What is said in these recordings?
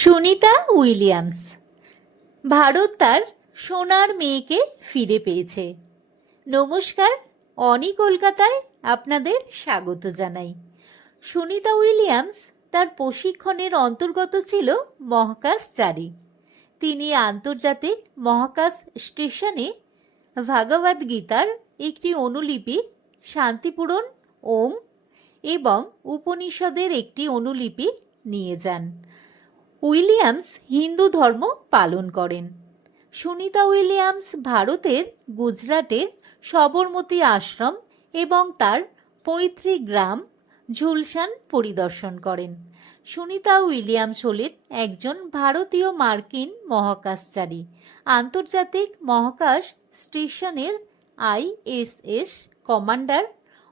Sunita Williams. Bharat তার সোনার মেয়েকে ফিরে পেয়েছে। নমস্কার, অনি কলকাতায় আপনাদের স্বাগত জানাই। সুনিতা উইলিয়ামস তার প্রশিক্ষণের অন্তর্গত ছিল মহাকাশচারী তিনি আন্তর্জাতিক মহাকাশ স্টেশনে ভাগবত গীতার একটি অনুলিপি শান্তিপূরণ ওম এবং উপনিষদের একটি অনুলিপি নিয়ে যান। উইলিয়ামস হিন্দু ধর্ম পালন করেন। সুনিতা উইলিয়ামস ভারতের গুজরাটের সবরমতী আশ্রম এবং তার পৈতৃক গ্রাম ঝুলসান পরিদর্শন করেন। সুনিতা উইলিয়ামস হলেন একজন ভারতীয় মার্কিন মহাকাশচারী, আন্তর্জাতিক মহাকাশ স্টেশনের আইএসএস কমান্ডার,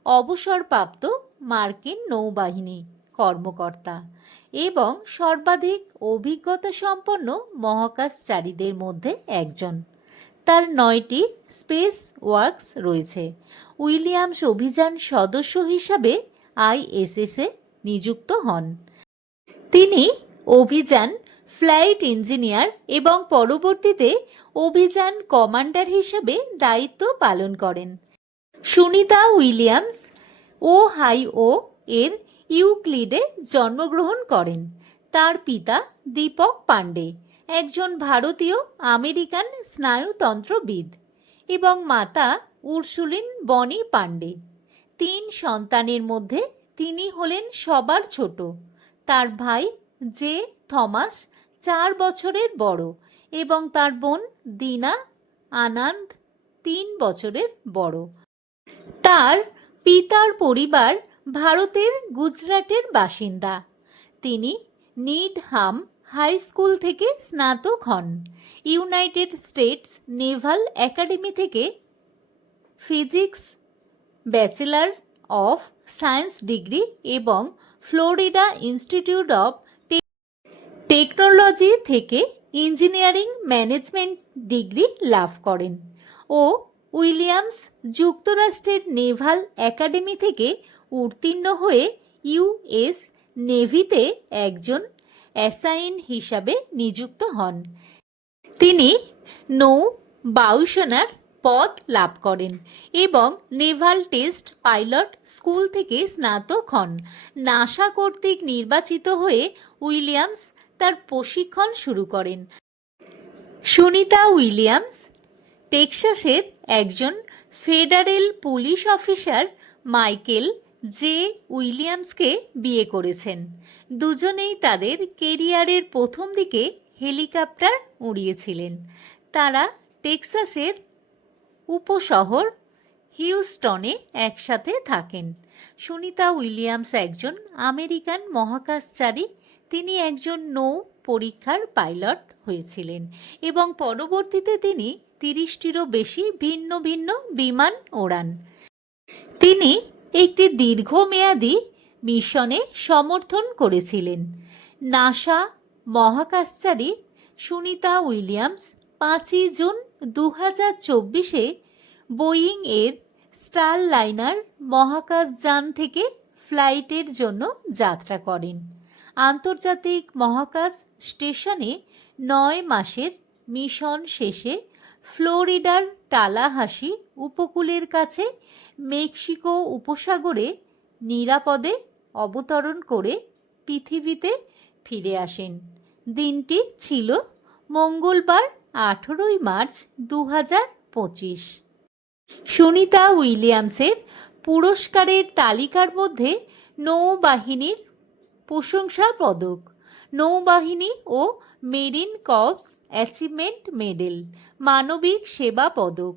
অবসরপ্রাপ্ত মার্কিন নৌবাহিনী। কর্মকর্তা এবং সর্বাধিক অভিজ্ঞতা সম্পন্ন মহাকাশচারীদের মধ্যে একজন। তার নয়টি স্পেস ওয়ার্কস রয়েছে। উইলিয়ামস অভিযান সদস্য হিসাবে আইএসএসে নিযুক্ত হন। তিনি অভিযান ফ্লাইট ইঞ্জিনিয়ার এবং পরবর্তীতে অভিযান কমান্ডার হিসেবে দায়িত্ব পালন করেন। Sunita Williams Ohio এর ইউক্লিডে জন্মগ্রহণ করেন। তার পিতা দীপক পাণ্ডে, একজন ভারতীয় আমেরিকান স্নায়ুতন্ত্রবিদ এবং মাতা উর্সুলিন বনি পাণ্ডে। তিন সন্তানের মধ্যে তিনি হলেন সবার ছোট। তার ভাই জে থমাস চার বছরের বড় এবং তার বোন দিনা আনন্দ তিন বছরের বড়। তার পিতার পরিবার ভারতের গুজরাটের বাসিন্দা। তিনি নিডহাম হাই স্কুল থেকে স্নাতক হন। ইউনাইটেড স্টেটস নেভাল একাডেমি থেকে physics, bachelor of science degree এবং ফ্লোরিডা ইনস্টিটিউট অফ টেকনোলজি থেকে ইঞ্জিনিয়ারিং ম্যানেজমেন্ট ডিগ্রি লাভ করেন ও উইলিয়ামস যুক্তরাষ্ট্রের নেভাল একাডেমি থেকে উত্তীর্ণ হয়ে ইউএস নেভিতে একজন অ্যাসাইন হিসাবে নিযুক্ত হন। তিনি নৌ বায়ুসেনার পদ লাভ করেন এবং নেভাল টেস্ট পাইলট স্কুল থেকে স্নাতক হন। নাসা কর্তৃক নির্বাচিত হয়ে উইলিয়ামস তার প্রশিক্ষণ শুরু করেন। সুনিতা উইলিয়ামস, টেক্সাসের একজন federal police officer Michael J উইলিয়ামসকে বিয়ে করেছেন। দুজনেই তাদের কেরিয়ারের প্রথম দিকে হেলিকপ্টার উড়িয়েছিলেন। তারা টেক্সাসের উপশহর হিউস্টনে একসাথে থাকেন। সুনিতা উইলিয়ামস একজন আমেরিকান মহাকাশচারী। তিনি একজন নৌ পরীক্ষার পাইলট হয়েছিলেন এবং পরবর্তীতে তিনি তিরিশটিরও বেশি ভিন্ন ভিন্ন বিমান ওড়ান। তিনি একটি দীর্ঘমেয়াদী মিশনে সমর্থন করেছিলেন। নাসা মহাকাশচারী সুনিতা উইলিয়ামস পাঁচই জুন দু হাজার চব্বিশে বোয়িং এর স্টার লাইনার মহাকাশযান থেকে ফ্লাইটের জন্য যাত্রা করেন। আন্তর্জাতিক মহাকাশ স্টেশনে নয় মাসের মিশন শেষে ফ্লোরিডার টালাহাসি উপকূলের কাছে মেক্সিকো উপসাগরে নিরাপদে অবতরণ করে পৃথিবীতে ফিরে আসেন। দিনটি ছিল মঙ্গলবার, আঠেরোই মার্চ দু হাজার পঁচিশ। সুনিতা উইলিয়ামসের পুরস্কারের তালিকার মধ্যে নৌবাহিনীর প্রশংসা পদক, নৌবাহিনী ও মেরিন কর্পস অ্যাচিভমেন্ট মেডেল, মানবিক সেবা পদক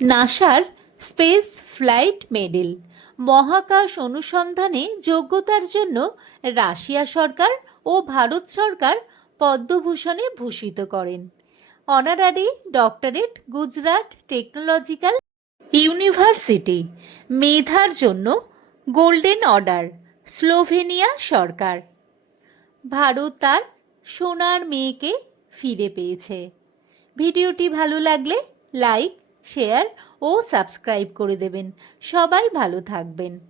নাসার স্পেস ফ্লাইট মেডেল। মহাকাশ অনুসন্ধানে যোগ্যতার জন্য রাশিয়া সরকার ও ভারত সরকার পদ্মভূষণে ভূষিত করেন। Honorary doctorate Gujarat Technological University. মেধার জন্য গোল্ডেন অর্ডার, স্লোভেনিয়া সরকার। ভারত তার সোনার মেয়েকে ফিরে পেয়েছে। ভিডিওটি ভালো লাগলে লাইক শেয়ার ও সাবস্ক্রাইব করে দেবেন। সবাই ভালো থাকবেন।